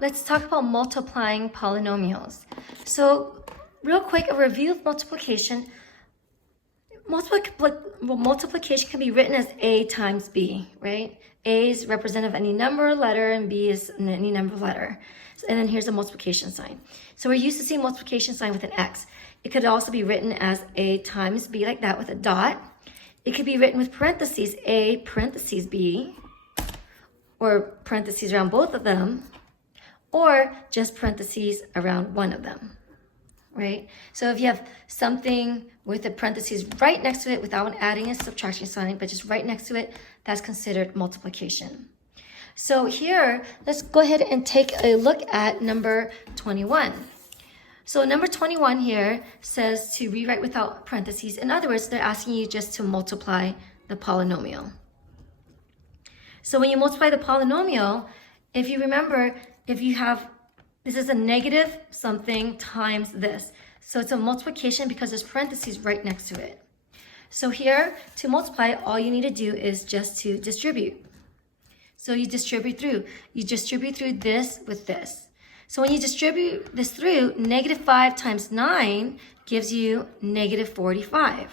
let's talk about multiplying polynomials. So real quick, a review of multiplication. Multiplication can be written as A times B, right? A is representative of any number or letter, and B is any number of letter. And then here's a multiplication sign. So we're used to seeing multiplication sign with an X. It could also be written as A times B like that with a dot. It could be written with parentheses, A parentheses B, or parentheses around both of them, or just parentheses around one of them, right? So if you have something with the parentheses right next to it without adding a subtraction sign, but just right next to it, that's considered multiplication. So here, let's go ahead and take a look at number 21. So number 21 here says to rewrite without parentheses. In other words, they're asking you just to multiply the polynomial. So when you multiply the polynomial, if you remember, if you have, this is a negative something times this. So it's a multiplication because there's parentheses right next to it. So here, to multiply, all you need to do is just to distribute. So you distribute through. You distribute through this with this. So when you distribute this through, negative 5 times 9 gives you negative 45.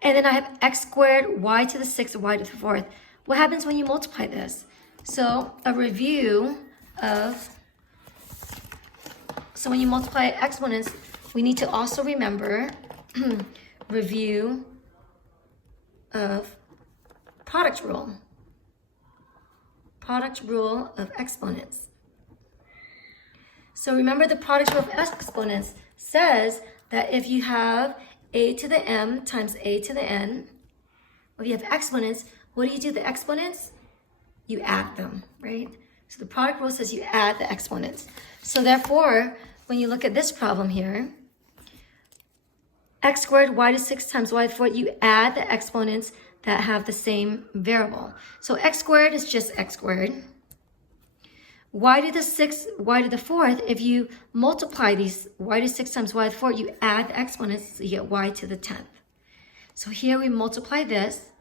And then I have x squared, y to the 6th, y to the 4th. What happens when you multiply this? So a review of, so when you multiply exponents, we need to also remember review of product rule. Product rule of exponents. So remember the product rule of exponents says that if you have a to the m times a to the n, if you have exponents, what do? The exponents? You add them, right? So the product rule says you add the exponents. So therefore, when you look at this problem here, x squared y to 6 times y to the 4th, you add the exponents that have the same variable. So x squared is just x squared. Y to the 6th, y to the 4th, if you multiply these y to 6 times y to the 4th, you add the exponents, so you get y to the 10th. So here we multiply this.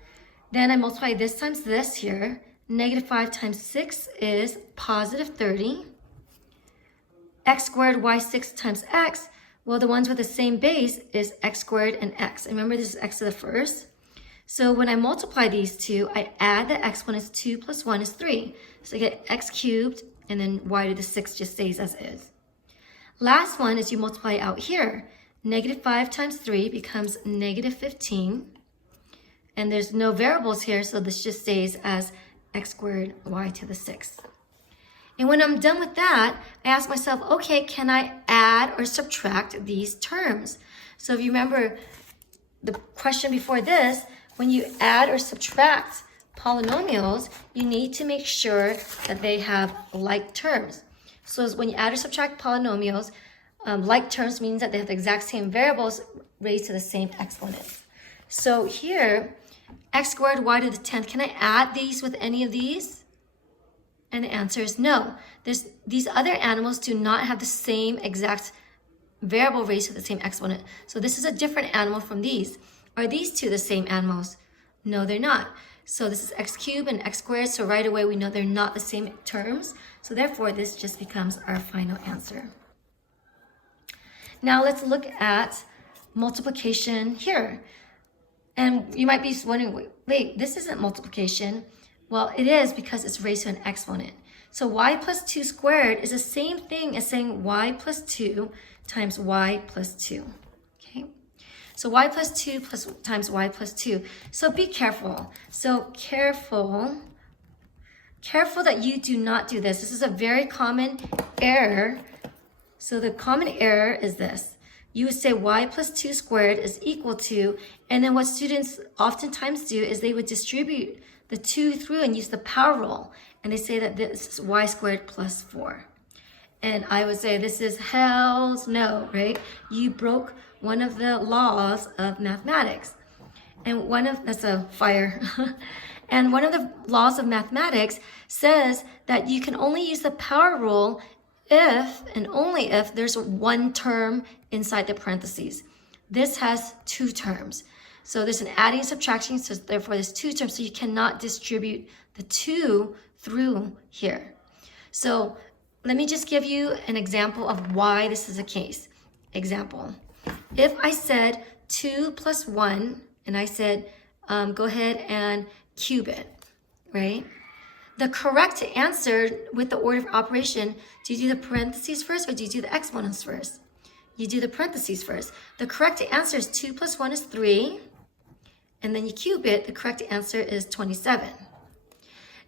Then I multiply this times this here. Negative 5 times 6 is positive 30. X squared y6 times x, well, the ones with the same base is x squared and x. And remember, this is x to the first. So when I multiply these two, I add the exponents. 2 plus 1 is 3. So I get x cubed, and then y to the 6 just stays as is. Last one is you multiply out here. Negative 5 times 3 becomes negative 15. And there's no variables here, so this just stays as x squared y to the 6th. And when I'm done with that, I ask myself, okay, can I add or subtract these terms? So if you remember the question before this, when you add or subtract polynomials, you need to make sure that they have like terms. So when you add or subtract polynomials, like terms means that they have the exact same variables raised to the same exponents. So here, x squared y to the 10th, can I add these with any of these? And the answer is no. These other animals do not have the same exact variable raised to the same exponent. So this is a different animal from these. Are these two the same animals? No, they're not. So this is x cubed and x squared. So right away we know they're not the same terms. So therefore this just becomes our final answer. Now let's look at multiplication here. And you might be wondering, wait, this isn't multiplication. Well, it is because it's raised to an exponent. So y plus 2 squared is the same thing as saying y plus 2 times y plus 2. Okay? So y plus 2 times y plus 2. So be careful. So careful that you do not do this. This is a very common error. So the common error is this. You would say y plus 2 squared is equal to, and then what students oftentimes do is they would distribute the 2 through and use the power rule. And they say that this is y squared plus 4. And I would say this is hell's no, right? You broke one of the laws of mathematics. And that's a fire. And one of the laws of mathematics says that you can only use the power rule if and only if there's one term inside the parentheses. This has 2 terms. So there's an adding and subtraction, so therefore there's 2 terms, so you cannot distribute the 2 through here. So let me just give you an example of why this is the case. Example, if I said 2 plus 1, and I said, go ahead and cube it, right? The correct answer with the order of operation, do you do the parentheses first or do you do the exponents first? You do the parentheses first. The correct answer is 2 plus 1 is 3. And then you cube it, the correct answer is 27.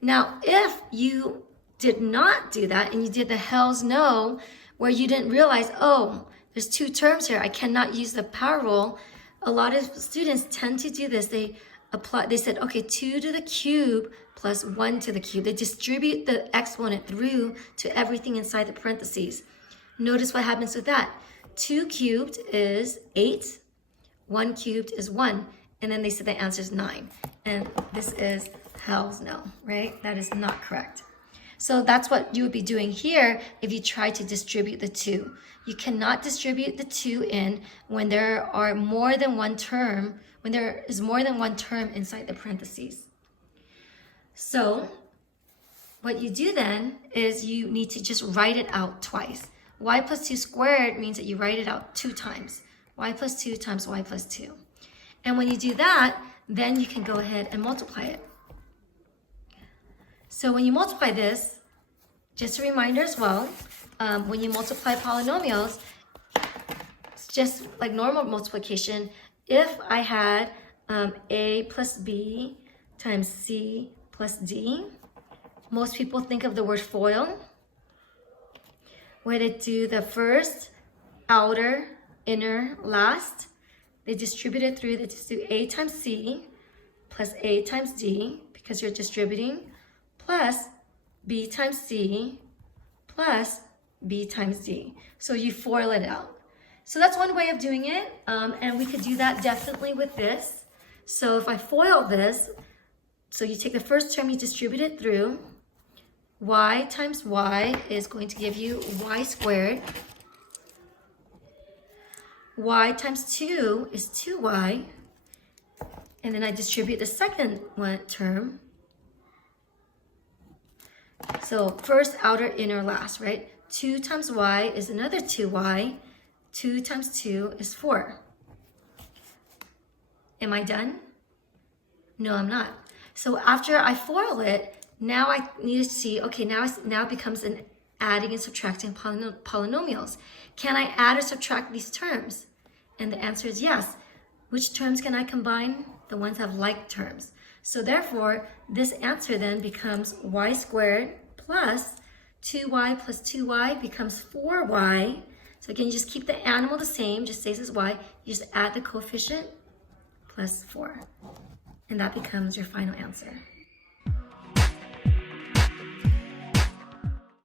Now, if you did not do that and you did the hells no, where you didn't realize, oh, there's 2 terms here, I cannot use the power rule. A lot of students tend to do this. They said, okay, 2 to the cube plus 1 to the cube. They distribute the exponent through to everything inside the parentheses. Notice what happens with that. 2 cubed is 8, 1 cubed is 1, and then they said the answer is 9. And this is hells no, right? That is not correct. So that's what you would be doing here if you try to distribute the 2. You cannot distribute the 2 in when there are more than one term, when there is more than one term inside the parentheses. So what you do then is you need to just write it out twice. Y plus 2 squared means that you write it out 2 times. Y plus 2 times y plus 2. And when you do that, then you can go ahead and multiply it. So when you multiply this, just a reminder as well, when you multiply polynomials, it's just like normal multiplication. If I had a plus b times c plus d, most people think of the word FOIL, where they do the first, outer, inner, last. They distribute it through, they just do a times c plus a times d, because you're distributing, plus b times c plus b times d. So you FOIL it out. So that's one way of doing it, and we could do that definitely with this. So if I FOIL this, so you take the first term, you distribute it through, y times y is going to give you y squared. Y times 2 is 2y. And then I distribute the second term. So first, outer, inner, last, right? 2 times y is another 2y. 2 times 2 is 4. Am I done? No, I'm not. So after I FOIL it, now I need to see, okay, now it becomes an adding and subtracting polynomials. Can I add or subtract these terms? And the answer is yes. Which terms can I combine? The ones that have like terms. So therefore, this answer then becomes y squared plus 2y plus 2y becomes 4y. So again, you just keep the animal the same, just stays as y. You just add the coefficient plus 4. And that becomes your final answer.